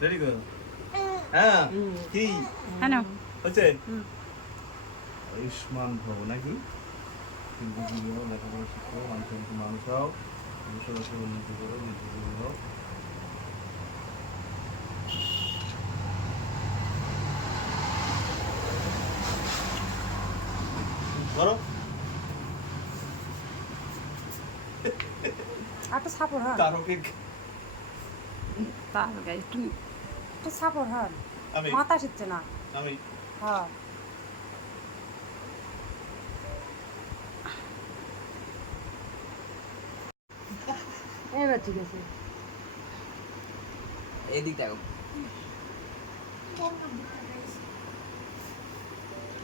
Ready করো। হ্যাঁ কি হ্যাঁ নাও। হচ্ছে আয়ুষ্মান ভব নাকি কিন্তু জীবন লেখাপড়া শিখো মানুষের মানুষ হও মানুষের উন্নতি করো নিজের হও করো একটা সাপোর্ট হন তারকে তার গায়ে একটু একটা সাপোর্ট হন আমি মাথা শিখছে না আমি হ্যাঁ এবার ঠিক আছে এদিক দেখো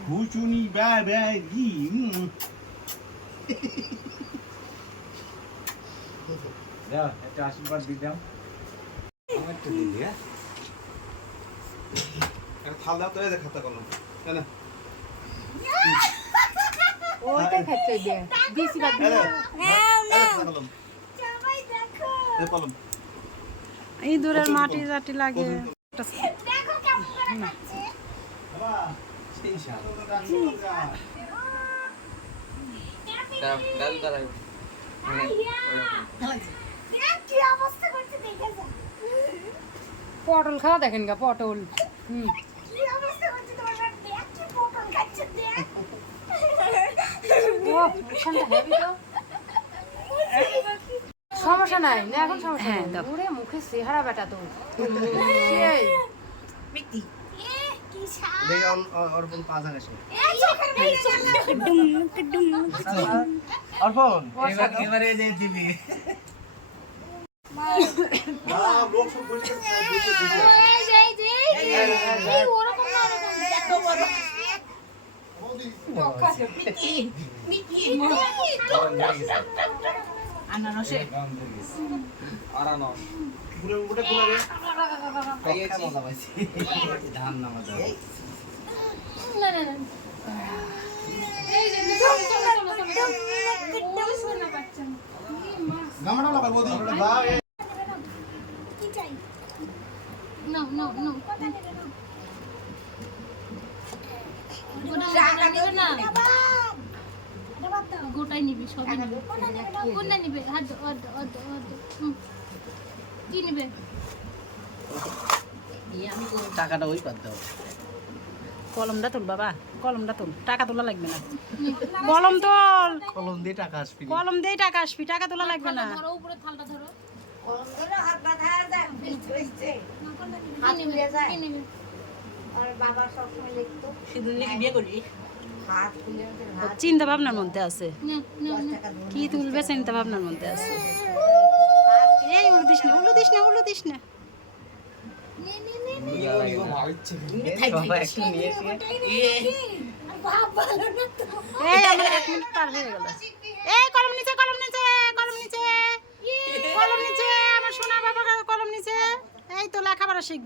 হুচুনি ব্যা ব্যা কি দাও একটা আশীর্বাদ দিতাম আমার তো দিদি হ্যাঁ একটা থাল দাও তো এই যে খাতা কলম না না ওইটা খাচ্ছে যে দিছি বাদ এই খাতা কলম সবাই দেখো এই কলম এই দূরের মাটি জাটি লাগে দেখো কেমন করে খাচ্ছে বাবা সেই সাথে দাও ডাল দাঁড়াও কি অবস্থা করছে দেখে যা পটল খাওয়া দেখেন গা পটল কি অবস্থা করছে তোমার দেখ কি পটল খাচ্ছে দেখ ও এখানটা হেভি তো সমস্যা নাই না এখন সমস্যা হ্যাঁ, নাই দাও। ওরে মুখে চেহারা বেটা তো সেই কি শাক দেখি অর্পণ পাঁচ আগে এই চোখের বাইরে ডুম অর্পণ এবারে যে দিবি না লোক সব বসে এই ওরকম না ওরকম দেখো বড় আনারসে আরানো পুরো মুখটা খোলা রে খাইয়েছি মজা পাইছি ধান নামা দাও না না না এই যে শোনা পাচ্ছেন গামড়া লাগা বদি ভাই কি চাই নো নো নো গোটা নিবে না গোটাই নিবি সবই নিবি কোনটা নিবে হাত কি নিবে টাকাটা ওই পাত দাও কলমটা তুল বাবা কলমটা তুল টাকা তোলা লাগবে না কলম তোল কলম দিয়ে টাকা আসবি কলম দিয়ে টাকা আসবি টাকা তোলা লাগবে না ধরো উপরে থালটা ধরো কি নিবে চিন্তা ভাবনার মধ্যে আছে না না না কি তুলবে চিন্তা ভাবনার মধ্যে আছে এই উলু দিস না উলু দিস না উলু দিস না নে নে নে সবাই একটু নিয়ে এসে বাপ ভালো না তো এই আমার 1 মিনিট পার হয়ে গেল এই কলম নিচে কলম নিচে কলম নিচে কলম নিচে আমার সোনা বাবা কলম নিচে এই তো লেখাপড়া শিখ